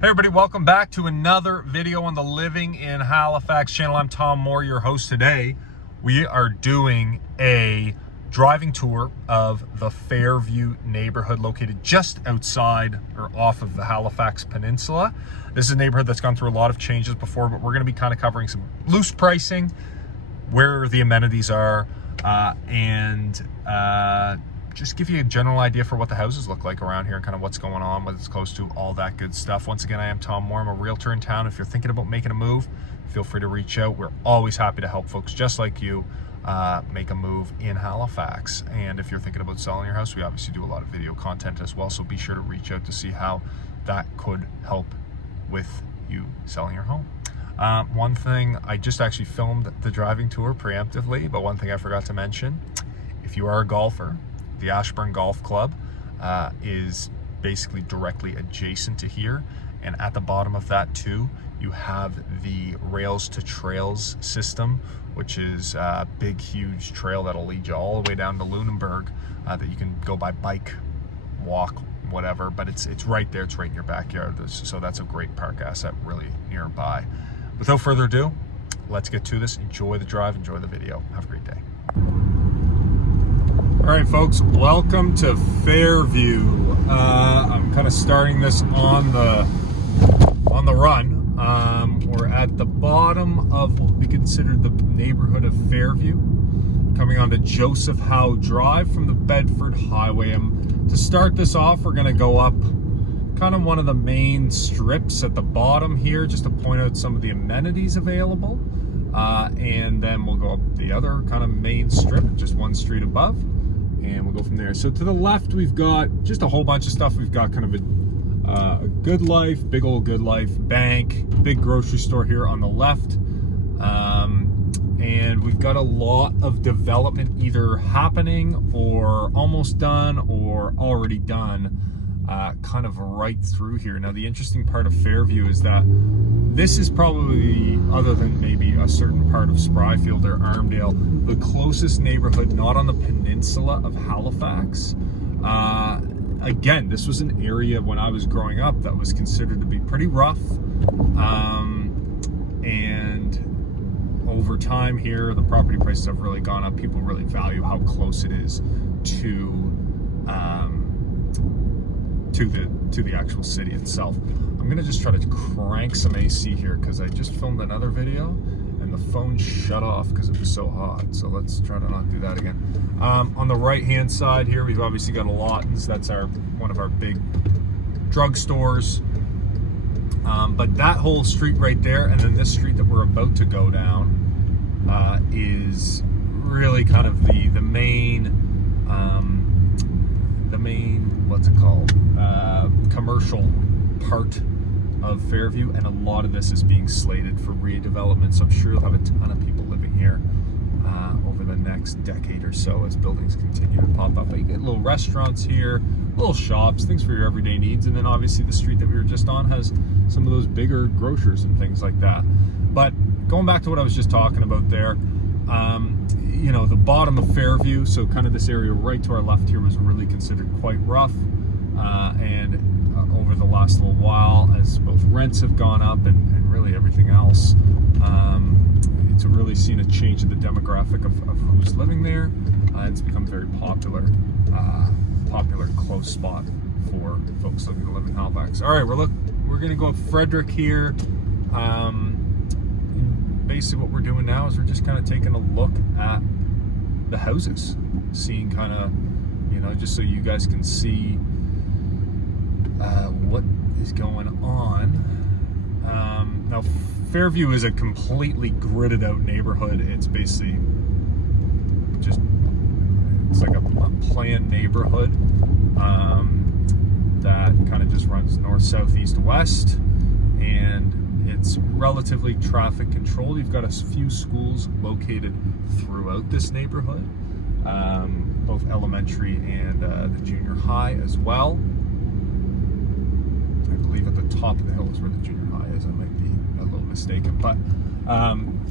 Hey everybody, welcome back to another video on the Living in Halifax channel. I'm Tom Moore, your host. Today we are doing a driving tour of the Fairview neighborhood located just outside or off of the Halifax Peninsula. This is a neighborhood that's gone through a lot of changes before, but we're going to be kind of covering some loose pricing, where the amenities are, and just give you a general idea for what the houses look like around here and kind of what's going on, what it's close to, all that good stuff. Once again, I am Tom Moore. I'm a realtor in town. If you're thinking about making a move, feel free to reach out. We're always happy to help folks just like you make a move in Halifax. And if you're thinking about selling your house, we obviously do a lot of video content as well, so be sure to reach out to see how that could help with you selling your home. One thing, I just actually filmed the driving tour preemptively, but one thing I forgot to mention, if you are a golfer, the Ashburn Golf Club is basically directly adjacent to here, and at the bottom of that too, you have the Rails to Trails system, which is a big, huge trail that'll lead you all the way down to Lunenburg that you can go by bike, walk, whatever, but it's right there, it's right in your backyard, so that's a great park asset really nearby. Without further ado, let's get to this. Enjoy the drive, enjoy the video. Have a great day. All right, folks, welcome to Fairview. I'm kind of starting this on the run. We're at the bottom of what we consider the neighborhood of Fairview, coming onto Joseph Howe Drive from the Bedford Highway. To start this off, we're going to go up kind of one of the main strips at the bottom here, just to point out some of the amenities available. And then we'll go up the other kind of main strip, just one street above. And we'll go from there. So to the left, we've got just a whole bunch of stuff. We've got kind of a Good Life, big old Good Life, bank, big grocery store here on the left. And we've got a lot of development either happening or almost done or already done, kind of right through here. Now, the interesting part of Fairview is that this is probably, other than maybe a certain part of Spryfield or Armdale, the closest neighborhood not on the peninsula of Halifax. Again, this was an area when I was growing up that was considered to be pretty rough. And over time here, the property prices have really gone up. People really value how close it is to the actual city itself. I'm gonna just try to crank some AC here because I just filmed another video and the phone shut off because it was so hot. So let's try to not do that again. On the right hand side here, we've obviously got a Lawton's. That's one of our big drugstores. But that whole street right there, and then this street that we're about to go down, is really kind of the main what's it called, commercial part of Fairview, and a lot of this is being slated for redevelopment, so I'm sure you'll have a ton of people living here over the next decade or so as buildings continue to pop up. But you get little restaurants here, little shops, things for your everyday needs, and then obviously the street that we were just on has some of those bigger grocers and things like that. But going back to what I was just talking about there, you know, the bottom of Fairview, so kind of this area right to our left here was really considered quite rough, and over the last little while, as both rents have gone up and really everything else, it's really seen a change in the demographic of who's living there. It's become a very popular close spot for folks looking to live in Halifax. All right, we're gonna go up Frederick here. Basically what we're doing now is we're just kind of taking a look at the houses, seeing kind of, you know, just so you guys can see what is going on. Now, Fairview is a completely gridded out neighborhood. It's basically just, it's like a planned neighborhood that kind of just runs north, south, east, west, and it's relatively traffic controlled. You've got a few schools located throughout this neighborhood, both elementary and the junior high as well. I believe at the top of the hill is where the junior high is. I might be a little mistaken, but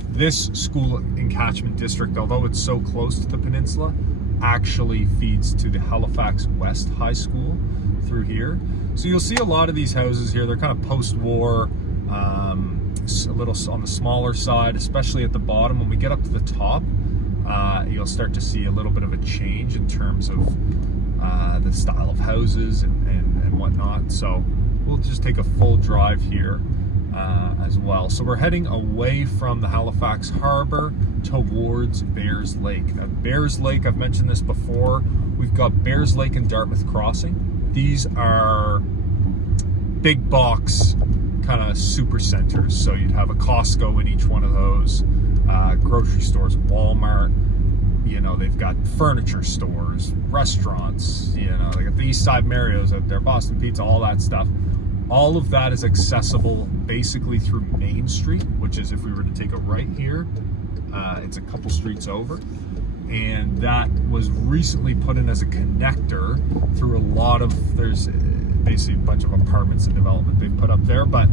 this school in catchment district, although it's so close to the peninsula, actually feeds to the Halifax West High School through here. So you'll see a lot of these houses here, they're kind of post-war, a little on the smaller side, especially at the bottom. When we get up to the top, you'll start to see a little bit of a change in terms of the style of houses and whatnot. So we'll just take a full drive here as well. So we're heading away from the Halifax Harbor towards Bears Lake. Now, Bears Lake, I've mentioned this before, we've got Bears Lake and Dartmouth Crossing. These are big box kind of super centers. So you'd have a Costco in each one of those, grocery stores, Walmart, you know, they've got furniture stores, restaurants, you know, they got the East Side Mario's out there, Boston Pizza, all that stuff. All of that is accessible basically through Main Street, which is, if we were to take a right here, it's a couple streets over. And that was recently put in as a connector through a lot of, there's basically a bunch of apartments and development they've put up there. But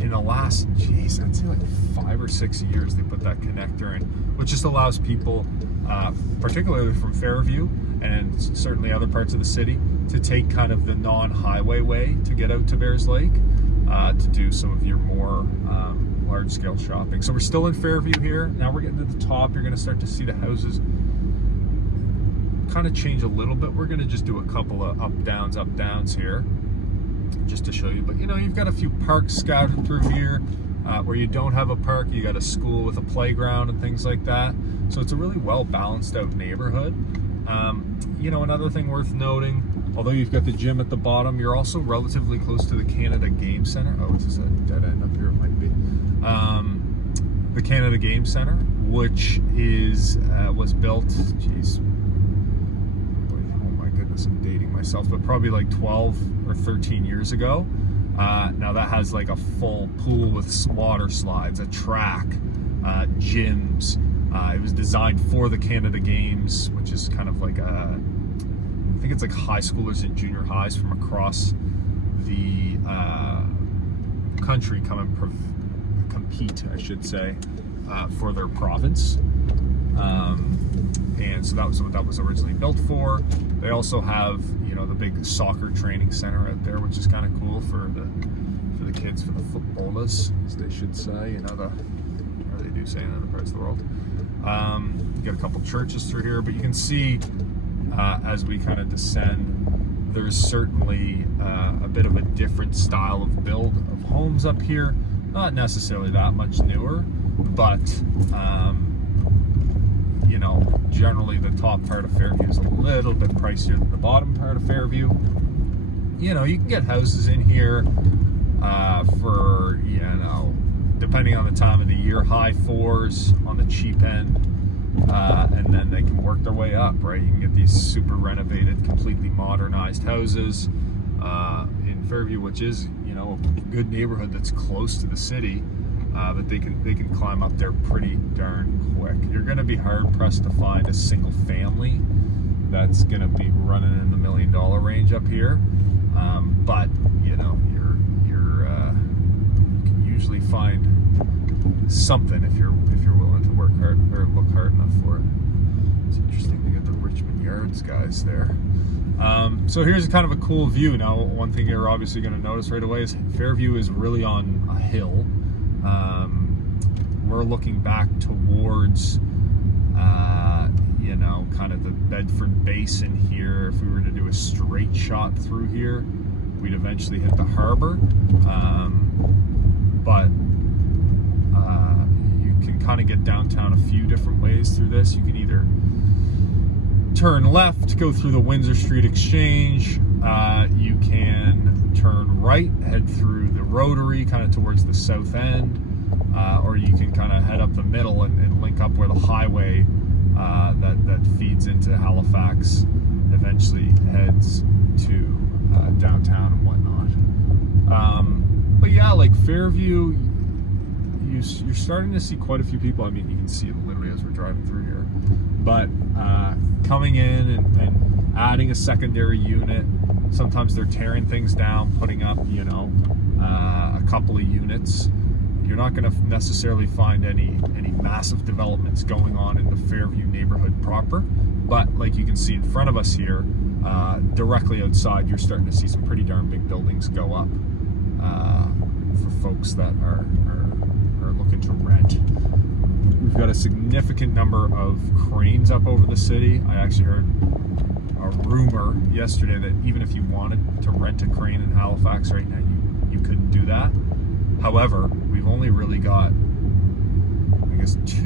in the last, geez, I'd say like 5 or 6 years, they put that connector in, which just allows people, particularly from Fairview and certainly other parts of the city, to take kind of the non-highway way to get out to Bears Lake, to do some of your more large-scale shopping. So we're still in Fairview here. Now we're getting to the top. You're going to start to see the houses kind of change a little bit. We're going to just do a couple of up downs here just to show you. But you know, you've got a few parks scattered through here. Where you don't have a park, you got a school with a playground and things like that. So it's a really well balanced out neighborhood. You know, another thing worth noting, although you've got the gym at the bottom, you're also relatively close to the Canada Game Center. Oh, it's just a dead end up here, it might be. The Canada Game Center, which is was built, geez, oh my goodness, I'm dating myself, but probably like 12 or 13 years ago. Now that has like a full pool with water slides, a track, gyms. It was designed for the Canada Games, which is kind of like I think it's like high schoolers and junior highs from across the country come and compete, I should say, for their province. And so that was what that was originally built for. They also have, you know, the big soccer training center out there, which is kind of cool for the kids, for the footballers, as they should say, you know, or they do say in other parts of the world. You got a couple churches through here, but you can see as we kind of descend, there's certainly a bit of a different style of build of homes up here. Not necessarily that much newer, but you know, generally the top part of Fairview is a little bit pricier than the bottom part of Fairview. You know, you can get houses in here for, you know, depending on the time of the year, high fours on the cheap end, and then they can work their way up, right? You can get these super renovated, completely modernized houses in Fairview, which is, you know, a good neighborhood that's close to the city, but they can climb up there pretty darn quick. You're going to be hard pressed to find a single family that's going to be running in the $1 million range up here, but you know, you can usually find something if you're willing to work hard or look hard enough for it. It's interesting to get the Richmond Yards guys there. So here's kind of a cool view. Now, one thing you're obviously going to notice right away is Fairview is really on a hill. We're looking back towards, you know, kind of the Bedford Basin here. If we were to do a straight shot through here, we'd eventually hit the harbor. But you can kind of get downtown a few different ways through this. You can either turn left, go through the Windsor Street Exchange. You can turn right, head through the Rotary, kind of towards the south end, or you can kind of head up the middle and link up where the highway that feeds into Halifax eventually heads to downtown and whatnot. But yeah, like Fairview, you're starting to see quite a few people. I mean, you can see it literally as we're driving through here. But coming in and adding a secondary unit. Sometimes they're tearing things down, putting up, you know, a couple of units. You're not going to necessarily find any massive developments going on in the Fairview neighborhood proper. But like you can see in front of us here, directly outside, you're starting to see some pretty darn big buildings go up for folks that are looking to rent. We've got a significant number of cranes up over the city. I actually heard a rumor yesterday that even if you wanted to rent a crane in Halifax right now, you couldn't do that. However, we've only really got, I guess, 2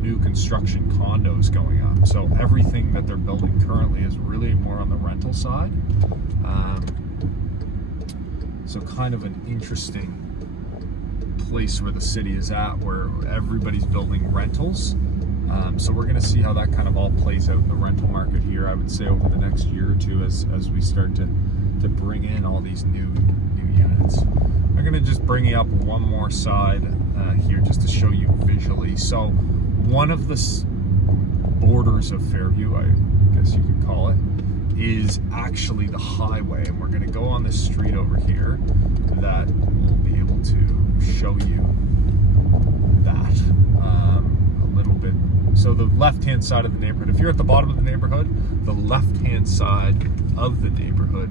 new construction condos going up. So everything that they're building currently is really more on the rental side. So kind of an interesting place where the city is at, where everybody's building rentals. So we're going to see how that kind of all plays out in the rental market here, I would say, over the next year or two as we start to bring in all these new units. I'm going to just bring you up one more side here just to show you visually. So one of the borders of Fairview, I guess you could call it, is actually the highway, and we're going to go on this street over here that will be able to show you that a little bit. So the left-hand side of the neighborhood, if you're at the bottom of the neighborhood, the left-hand side of the neighborhood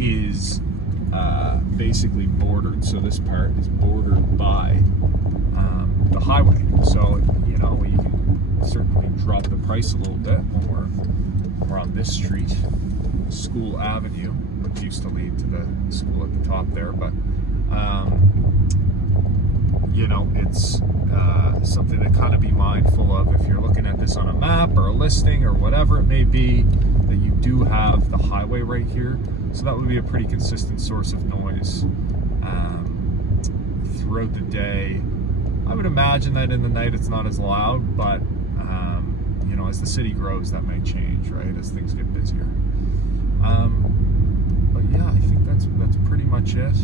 is basically bordered. So this part is bordered by the highway. So, you know, you can certainly drop the price a little bit when we're on this street, School Avenue, which used to lead to the school at the top there. But, you know, it's something to kind of be mindful of if you're looking at this on a map or a listing or whatever it may be, that you do have the highway right here. So that would be a pretty consistent source of noise throughout the day. I would imagine that in the night it's not as loud, but you know, as the city grows, that may change, right, as things get busier. But yeah, I think that's pretty much it.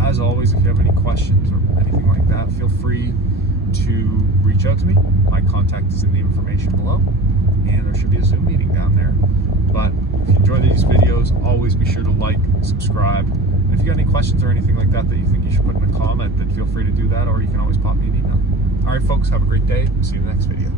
As always, if you have any questions or anything like that, feel free to reach out to me. My contact is in the information below, and there should be a Zoom meeting down there. But if you enjoy these videos, always be sure to like, subscribe, and if you got any questions or anything like that you think you should put in a comment, then feel free to do that, or you can always pop me an email. All right, folks, have a great day. See you in the next video.